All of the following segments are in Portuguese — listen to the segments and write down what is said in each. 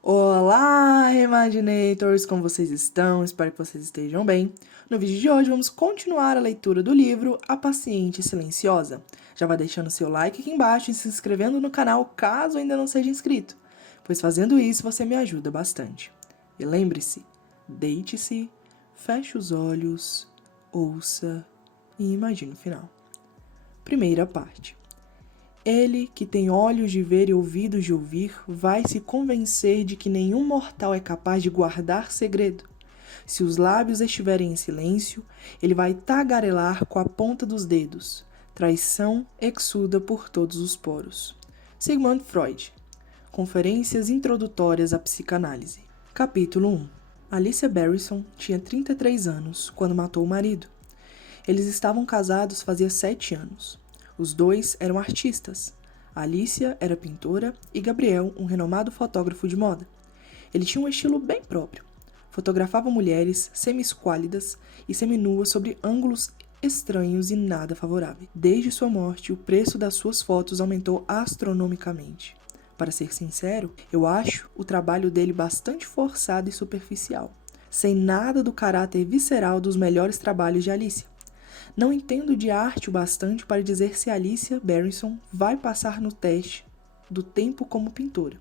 Olá, Imaginators! Como vocês estão? Espero que vocês estejam bem. No vídeo de hoje vamos continuar a leitura do livro A Paciente Silenciosa. Já vai deixando seu like aqui embaixo e se inscrevendo no canal caso ainda não seja inscrito, pois fazendo isso você me ajuda bastante. E lembre-se, deite-se, feche os olhos, ouça e imagine o final. Primeira parte. Ele, que tem olhos de ver e ouvidos de ouvir, vai se convencer de que nenhum mortal é capaz de guardar segredo. Se os lábios estiverem em silêncio, ele vai tagarelar com a ponta dos dedos. Traição exuda por todos os poros. Sigmund Freud. Conferências introdutórias à psicanálise. Capítulo 1. Alicia Barrison tinha 33 anos quando matou o marido. Eles estavam casados fazia 7 anos. Os dois eram artistas. Alicia era pintora e Gabriel, um renomado fotógrafo de moda. Ele tinha um estilo bem próprio. Fotografava mulheres semi-esquálidas e seminuas sobre ângulos estranhos e nada favoráveis. Desde sua morte, o preço das suas fotos aumentou astronomicamente. Para ser sincero, eu acho o trabalho dele bastante forçado e superficial, sem nada do caráter visceral dos melhores trabalhos de Alicia. Não entendo de arte o bastante para dizer se Alicia Barrison vai passar no teste do tempo como pintora.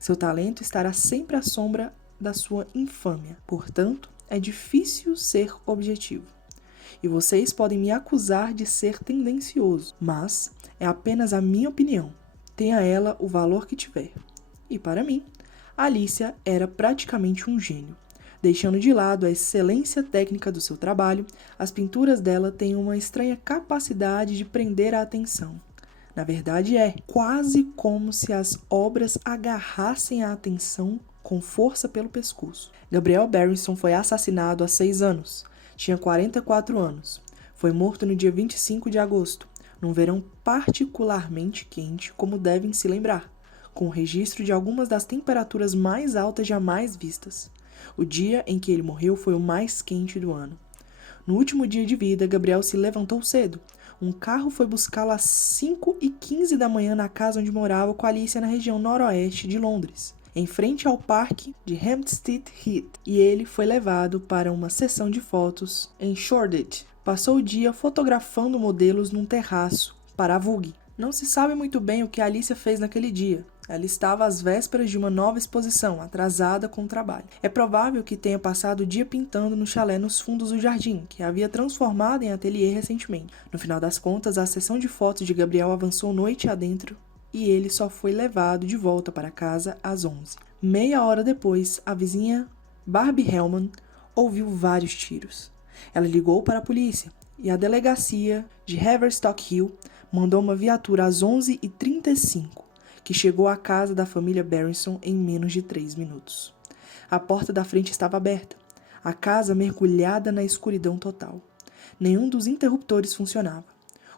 Seu talento estará sempre à sombra da sua infâmia. Portanto, é difícil ser objetivo. E vocês podem me acusar de ser tendencioso, mas é apenas a minha opinião. Tenha ela o valor que tiver. E para mim, Alicia era praticamente um gênio. Deixando de lado a excelência técnica do seu trabalho, as pinturas dela têm uma estranha capacidade de prender a atenção. Na verdade, é quase como se as obras agarrassem a atenção com força pelo pescoço. Gabriel Barrison foi assassinado há 6 anos. Tinha 44 anos. Foi morto no dia 25 de agosto, num verão particularmente quente, como devem se lembrar, com o registro de algumas das temperaturas mais altas jamais vistas. O dia em que ele morreu foi o mais quente do ano. No último dia de vida, Gabriel se levantou cedo. Um carro foi buscá-lo às 5h15 da manhã na casa onde morava com Alicia na região noroeste de Londres, em frente ao parque de Hampstead Heath, e ele foi levado para uma sessão de fotos em Shoreditch. Passou o dia fotografando modelos num terraço para a Vogue. Não se sabe muito bem o que Alicia fez naquele dia. Ela estava às vésperas de uma nova exposição, atrasada com o trabalho. É provável que tenha passado o dia pintando no chalé nos fundos do jardim, que havia transformado em ateliê recentemente. No final das contas, a sessão de fotos de Gabriel avançou noite adentro e ele só foi levado de volta para casa às 11. Meia hora depois, a vizinha Barbie Hellman ouviu vários tiros. Ela ligou para a polícia e a delegacia de Haverstock Hill mandou uma viatura às 11h35. Que chegou à casa da família Barrison em menos de 3 minutos. A porta da frente estava aberta, a casa mergulhada na escuridão total. Nenhum dos interruptores funcionava.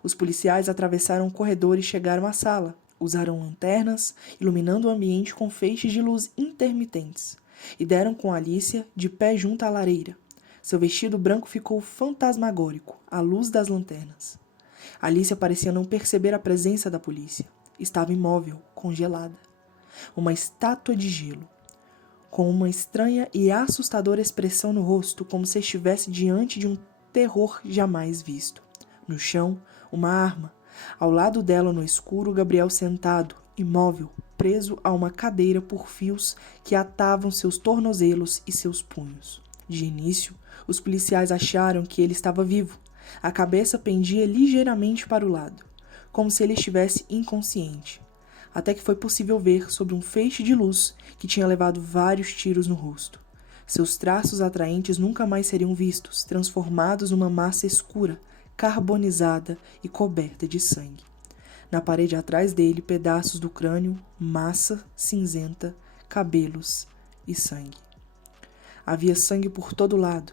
Os policiais atravessaram o corredor e chegaram à sala. Usaram lanternas, iluminando o ambiente com feixes de luz intermitentes, e deram com Alicia de pé junto à lareira. Seu vestido branco ficou fantasmagórico, à luz das lanternas. Alicia parecia não perceber a presença da polícia. Estava imóvel, congelada. Uma estátua de gelo, com uma estranha e assustadora expressão no rosto, como se estivesse diante de um terror jamais visto. No chão, uma arma. Ao lado dela, no escuro, Gabriel sentado, imóvel, preso a uma cadeira por fios que atavam seus tornozelos e seus punhos. De início, os policiais acharam que ele estava vivo. A cabeça pendia ligeiramente para o lado, como se ele estivesse inconsciente, até que foi possível ver sobre um feixe de luz que tinha levado vários tiros no rosto. Seus traços atraentes nunca mais seriam vistos, transformados numa massa escura, carbonizada e coberta de sangue. Na parede atrás dele, pedaços do crânio, massa cinzenta, cabelos e sangue. Havia sangue por todo lado,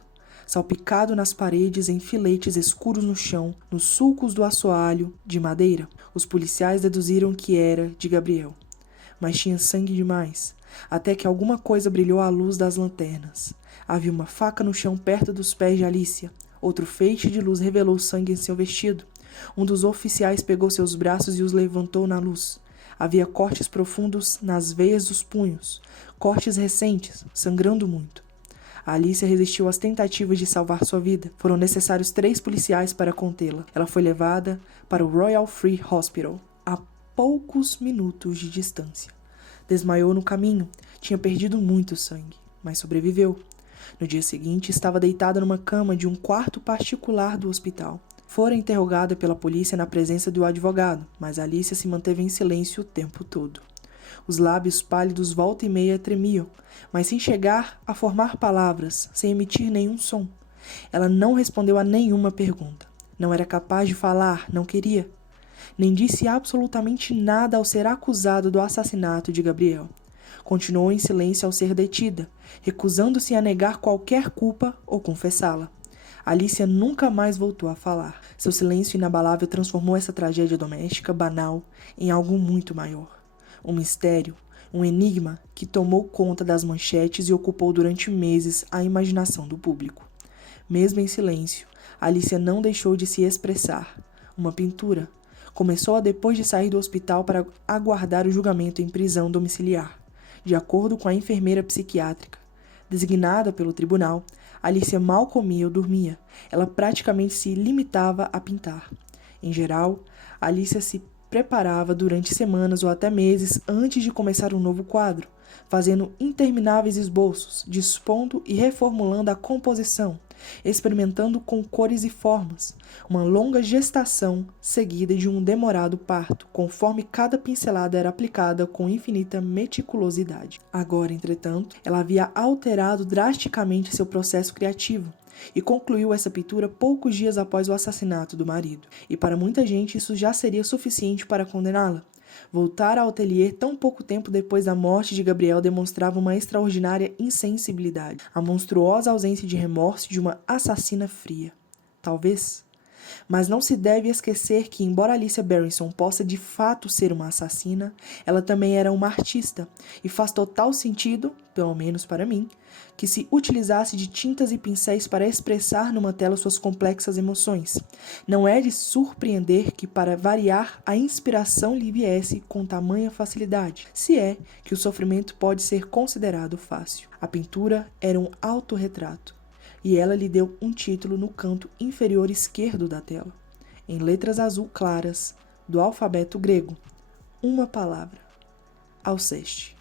salpicado nas paredes, em filetes escuros no chão, nos sulcos do assoalho de madeira. Os policiais deduziram que era de Gabriel. Mas tinha sangue demais, até que alguma coisa brilhou à luz das lanternas. Havia uma faca no chão perto dos pés de Alicia. Outro feixe de luz revelou sangue em seu vestido. Um dos oficiais pegou seus braços e os levantou na luz. Havia cortes profundos nas veias dos punhos, cortes recentes, sangrando muito. A Alicia resistiu às tentativas de salvar sua vida. Foram necessários 3 policiais para contê-la. Ela foi levada para o Royal Free Hospital, a poucos minutos de distância. Desmaiou no caminho, tinha perdido muito sangue, mas sobreviveu. No dia seguinte, estava deitada numa cama de um quarto particular do hospital. Fora interrogada pela polícia na presença do advogado, mas Alicia se manteve em silêncio o tempo todo. Os lábios pálidos volta e meia tremiam, mas sem chegar a formar palavras, sem emitir nenhum som. Ela não respondeu a nenhuma pergunta. Não era capaz de falar, não queria. Nem disse absolutamente nada ao ser acusada do assassinato de Gabriel. Continuou em silêncio ao ser detida, recusando-se a negar qualquer culpa ou confessá-la. Alicia nunca mais voltou a falar. Seu silêncio inabalável transformou essa tragédia doméstica banal em algo muito maior. Um mistério, um enigma que tomou conta das manchetes e ocupou durante meses a imaginação do público. Mesmo em silêncio, Alicia não deixou de se expressar. Uma pintura. Começou depois de sair do hospital para aguardar o julgamento em prisão domiciliar. De acordo com a enfermeira psiquiátrica designada pelo tribunal, Alicia mal comia ou dormia. Ela praticamente se limitava a pintar. Em geral, Alicia se preparava durante semanas ou até meses antes de começar um novo quadro, fazendo intermináveis esboços, dispondo e reformulando a composição, experimentando com cores e formas, uma longa gestação seguida de um demorado parto, conforme cada pincelada era aplicada com infinita meticulosidade. Agora, entretanto, ela havia alterado drasticamente seu processo criativo e concluiu essa pintura poucos dias após o assassinato do marido. E para muita gente isso já seria suficiente para condená-la. Voltar ao ateliê tão pouco tempo depois da morte de Gabriel demonstrava uma extraordinária insensibilidade, a monstruosa ausência de remorso de uma assassina fria. Talvez. Mas não se deve esquecer que, embora Alicia Berenson possa de fato ser uma assassina, ela também era uma artista, e faz total sentido, pelo menos para mim, que se utilizasse de tintas e pincéis para expressar numa tela suas complexas emoções. Não é de surpreender que, para variar, a inspiração lhe viesse com tamanha facilidade, se é que o sofrimento pode ser considerado fácil. A pintura era um autorretrato, e ela lhe deu um título no canto inferior esquerdo da tela, em letras azul claras do alfabeto grego, uma palavra: Alceste.